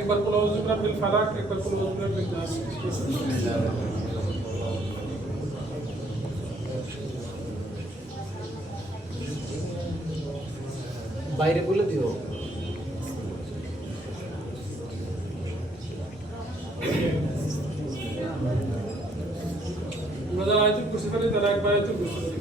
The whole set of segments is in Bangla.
একবার কুল আউযু বিল ফালাক, একবার কুল আউযু বিল নাস। বাইরে বলে দিও। আমরা আয়াতুল কুরসি করি, তারা একবার আয়াতুল কুরসি করি।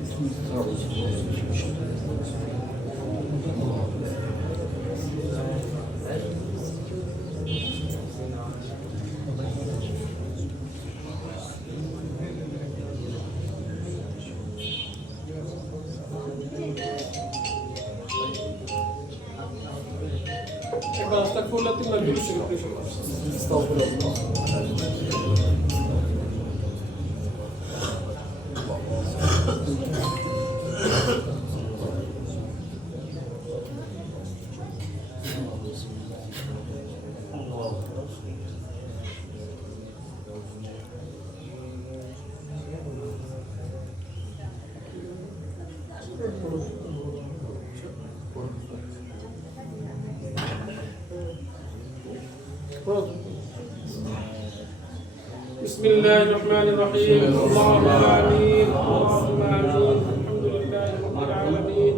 একবার আস্তাগফিরুল্লাহ তিনবার দুরূদ শরীফ পড়ে শুরু করুন। আস্তাগফিরুল্লাহ। بسم الله الرحمن الرحيم اللهم آمين اللهم آمين الحمد لله رب العالمين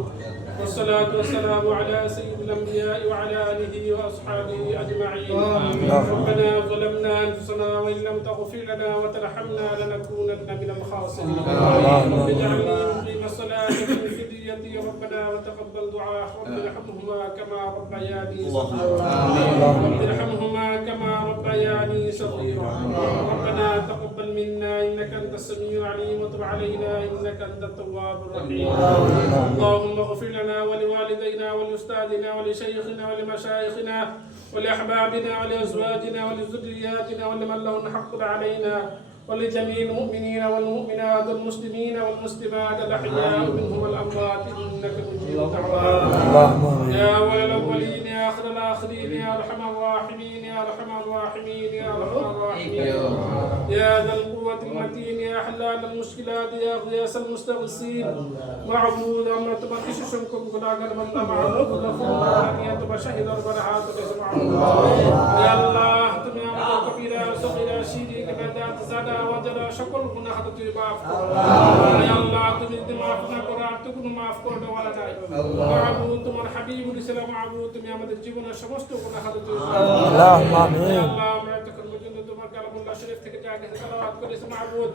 والصلاة والسلام على سيد الأنبياء وعلى آله وأصحابه أجمعين ربنا ظلمنا أنفسنا وإن لم تغفر لنا وترحمنا لنكونن من الخاسرين رب اجعلني مقيم الصلاة ومن ذريتي ربنا وتقبل دعاء رب ارحمهما كما ربياني صغيرا رب ارحمهما كما ربياني صغيرا ربنا تقبل منا إنك أنت السميع العليم وتب علينا إنك أنت التواب الرحيم اللهم اغفر لنا ولوالدينا ولأستاذنا ولشيخنا ولمشايخنا ولأحبابنا ولأزواجنا ولذرياتنا ولمن له حق علينا ولجميع المؤمنين والمؤمنات والمسلمين والمسلمات الأحياء منهم والأموات إنك مجيب الدعوات يا أول الأولين يا آخر الآخرين يا أرحم الراحمين يا أرحم الراحمين يا أرحم الراحمين يا ذا القوة المتين يا حلال المشكلات يا غياث المستغيثين معبود أمرت بكششكم كلاغر من معبود غفور بشهد البرهات معبود يا الله تنيا كبيرا صغيرا شيري كبدات زادا وجرا شكر গুনাহ তুই maaf কর হে আল্লাহ তুমি যদি maaf না করো আর তো কোনো maaf করতে ওয়ালা নাই মাহবুব তোমার হাবিবুল ইসলাম মাহবুব তুমি আমাদের জীবনের সমস্ত গুনাহ তুই আল্লাহুম্মা আমিন হে আল্লাহ আমরা তখন পর্যন্ত তোমার কালামুল্লাহ শরীফ থেকে যা কিছু তেলাওয়াত করেছি মাহবুব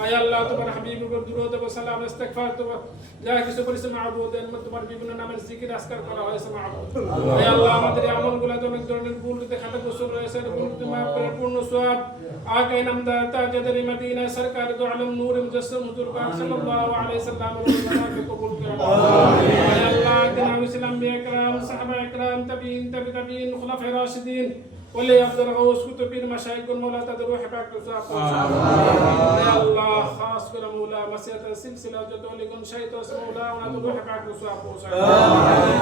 হে আল্লাহ তোমার হাবিবের উপর দুরূদ ও সালাম ইস্তিগফার তোমার যা কিছু করেছি মাহবুব এর মধ্যে তোমার বিভিন্ন নামের জিকির আজকার করা হয়েছে মাহবুব হে আল্লাহ আমাদের এই আমলগুলো অনেক ধরনের ভুল খাতা গোসল রয়েছে ভুল তুমি maaf করে পূর্ণ সওয়াব आके नमदा ताजदरी मदीना सरकार दो आलम नूर मुजस्सम हुजूर पाक सल्लल्लाहु अलैहि वसल्लम को कबूल कर या अल्लाह के नाम इस्लाम में इकराम सहाबा इकराम तबीन तबीन खुलफाए राशिदीन वली अफजल गौस कुतुबीन मशाइख मौला तदरुह पाक या अल्लाह खास कर मौला मसियत सिलसिला जो तो लेकिन शैतो से मौला उना तदरुह पाक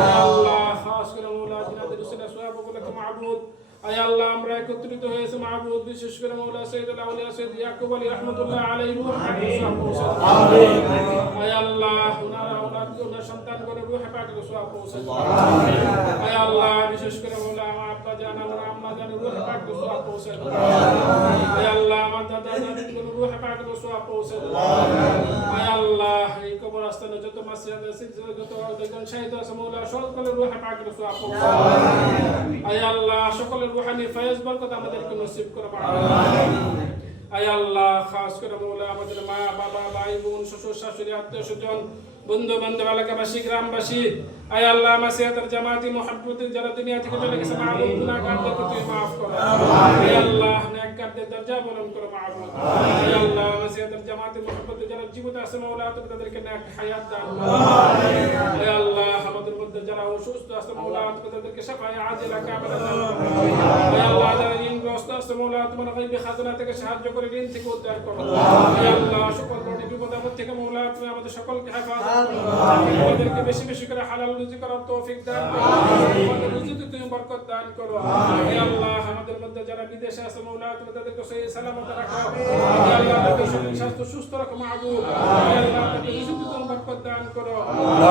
या अल्लाह खास कर मौला जिना दरुसना सवाब को लक माबूद আয় আল্লাহ আমরা একত্রিত হয়েছে মাহবুব বিশেষ করে মাওলা সাইয়্যিদুল আউলিয়া সৈয়দ ইয়াকুব আলী রাহমাতুল্লাহ আলাইহি ওয়া সাল্লাম আমিন আয় আল্লাহ উনার আওলাদ উনার সন্তানগণ রূহে পাকের সওয়াব পৌঁছায় আমিন আয় আল্লাহ বিশেষ করে মাওলা আমার আব্বা জান আমার আম্মা জান রূহে পাকের সওয়াব পৌঁছায় আমিন আয় আল্লাহ আমার দাদা দাদিগণ রূহে পাকের সওয়াব পৌঁছায় আমিন আয় আল্লাহ এই কবরস্থানে যত মাসিয়াত সিলসিলা যত দেখুন শহীদ আছে মাওলা সকলের রূহে পাকের সওয়াব পৌঁছায় আমিন আয় আল্লাহ সকলের রুহানি ফয়েজ বরকত আমাদেরকে নসিব করো আমিন আয় আল্লাহ খাস করে মাওলা আমাদের মা বাবা ভাই বোন শ্বশুর শাশুড়ি আত্মীয় স্বজন বন্ধু বান্ধব এলাকাবাসী গ্রামবাসী আয় আল্লাহ মাসিয়াতের জামাতি মুহাব্বতের যারা দুনিয়া থেকে চলে গেছে মাহবুব গুনাহগারদেরকে তুই maaf করো আয় আল্লাহ নেককারদের দরজা বুলন্দ করো মাহবুব আয় আল্লাহ মাসিয়াতের জামাতি মুহাব্বতের যারা জীবিত আছে মাওলা তুমি তাদেরকে নেক হায়াত দান করো আয় আল্লাহ আমাদের মধ্যে যারা অসুস্থ আছে মাওলা তুমি তাদেরকে শাফায়ে আজিলা কামিলা দান করো আয় আল্লাহ যারা ঋণগ্রস্ত আছে মাওলা তোমার গায়বী খাজানা থেকে সাহায্য করে ঋণ থেকে উদ্ধার করো আয় আল্লাহ সকল ধরনের বিপদ আপদ থেকে মাওলা তুমি আমাদের সকলকে হেফাজত করো আমাদেরকে বেশি বেশি করে হালাল রুজি করার তৌফিক দান করো আমাদের রুজিতে তুমি বরকত দান করো হে আল্লাহ আমাদের মধ্যে যারা বিদেশে আছে মাওলা তুমি তাদেরকে সহি সালামত রাখো হে আল্লাহ তাদের শরীর স্বাস্থ্য সুস্থ রাখো মাহবুব হে আল্লাহ তাদের রুজিতে তুমি বরকত দান করো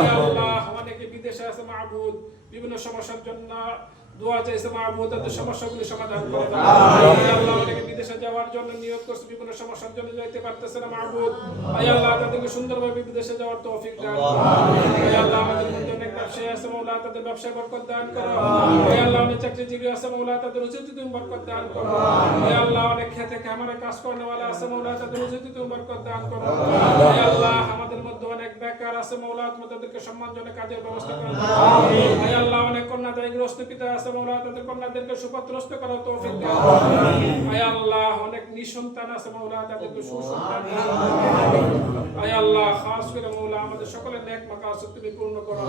হে আল্লাহ অনেকে বিদেশে আছে মাহবুব বিভিন্ন সমস্যার জন্য দোয়া চাইছে মাহবুব তাদের সমস্যাগুলি সমাধান করে দাও হে আল্লাহ অনেকে বিদেশে যাওয়ার জন্য নিয়ত করছে বিভিন্ন সমস্যার জন্য যাইতে পারতেছে না মাহবুব হে আল্লাহ তাদেরকে সুন্দরভাবে বিদেশে যাওয়ার তৌফিক দান করো হে আল্লাহ আমাদের মধ্যে অনেক ব্যবসায়ী আছে মাওলা তাদের ব্যবসায় বরকত দান করো হে আল্লাহ অনেক চাকরিজীবী আছে মাওলা তাদের রুজিতে তুমি বরকত দান করো হে আল্লাহ অনেক খেতে খামারে কাজ করেওয়ালা আছে মাওলা তাদের রুজিতে তুমি বরকত দান করো হে আল্লাহ আমাদের মধ্যে অনেক বেকার আছে মাওলা তুমি তাদেরকে সম্মানজনক কাজের ব্যবস্থা করে দাও হে আল্লাহ অনেক কন্যাদায়গ্রস্ত পিতা আছে মাওলা তাদের কন্যাদেরকে সুপাত্রস্ত করো তৌফিক দাও হে আল্লাহ অনেক নিঃসন্তান আছে মাওলা তাদেরকে সুসন্তান দান করো হে আল্লাহ খাস করে মাওলা আমাদের সকলের নেক মাকাসদ তুমি পূর্ণ করো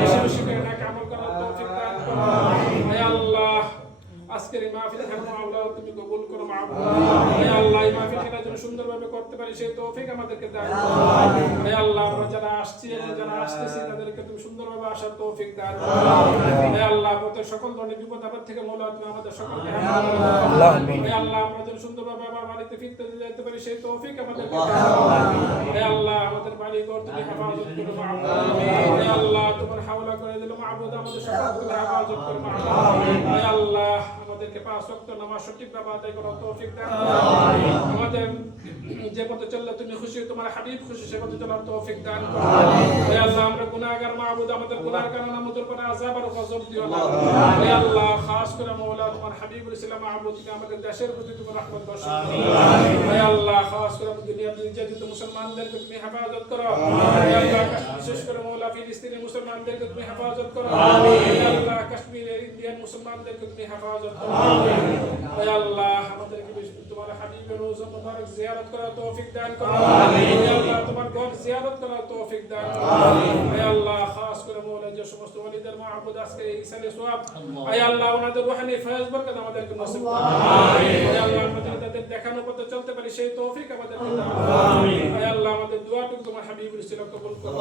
বেশি বেশি করে নেক আমল করার তৌফিক দান করো হে আল্লাহ মাবুদ হে আল্লাহ এই মাহফিলটা যেন সুন্দরভাবে করতে পারি সেই তৌফিক আমাদেরকে দান করো হে আল্লাহ আমরা যারা আসছি এবং যারা আসতেছি তাদেরকে তুমি সুন্দরভাবে আসার তৌফিক দান করো হে আল্লাহ আমাদের সকল ধরনের বিপদ আপদ থেকে মওলা তুমি আমাদের সকলকে হেফাজত করো হে আল্লাহ আমরা যেন সুন্দরভাবে আমার বাড়িতে ফিরতে যেতে পারি সেই তৌফিক আমাদেরকে দান করো হে আল্লাহ আমাদের বাড়ি ঘর তুমি হেফাজত করো মাবুদ হে আল্লাহ তোমার হাওলা করে দিল মাবুদ আমাদের সকলকে হেফাজত করো মাবুদ হে আল্লাহ আমাদেরকে পাঁচ ওয়াক্ত নামাজ সঠিকভাবে আদায় করার তৌফিক দান করো আমাদের যে পথে চললে তুমি খুশি তোমার হাবিব খুশি সে পথে চলার তৌফিক দান করো হে আল্লাহ আমরা গুনাহগার মাবুদ আমাদের গুনাহর কারণে আমাদের উপর আযাব আর গজব দিও না হে আল্লাহ খাস করে মাওলা তোমার হাবিবুল ইসলাম মাবুদ কে আমাদের দেশের প্রতি তুমি রহমত বর্ষণ করো হে আল্লাহ খাস করে দুনিয়ার নির্যাতিত মুসলমানদেরকে তুমি হেফাজত করো হে আল্লাহ বিশেষ করে মাওলা ফিলিস্তিনি মুসলমানদেরকে তুমি হেফাজত করো হে আল্লাহ কাশ্মীরের ইন্ডিয়ান মুসলমানদেরকে তুমি হেফাজত করো হে আল্লাহ আমাদেরকে তোমার হাবিবের রওজা মুবারক জিয়ারত করার তৌফিক দান করো হে আল্লাহ তোমার ঘর জিয়ারত করার তৌফিক দান করো হে আল্লাহ খাস করে মাওলা যে সমস্ত ওলিদের মাহবুব আজকে ইসালে সওয়াব হে আল্লাহ ওনাদের রূহানি ফয়েজ বরকত আমাদেরকে নসিব করো হে আল্লাহ আমরা তাদের দেখানো পথে চলতে পারি সেই তৌফিক আমাদেরকে দাও হে আল্লাহ আমাদের দোয়াটুকু তোমার হাবিবের উসিলা কবুল করো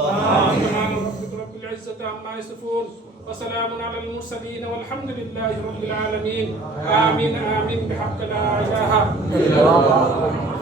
সুবহান রাব্বিকা রাব্বিল ইজ্জাতি আম্মা ইয়াসিফুন وسلام على المرسلين والحمد لله رب العالمين آمين آمين بحق لا إله إلا الله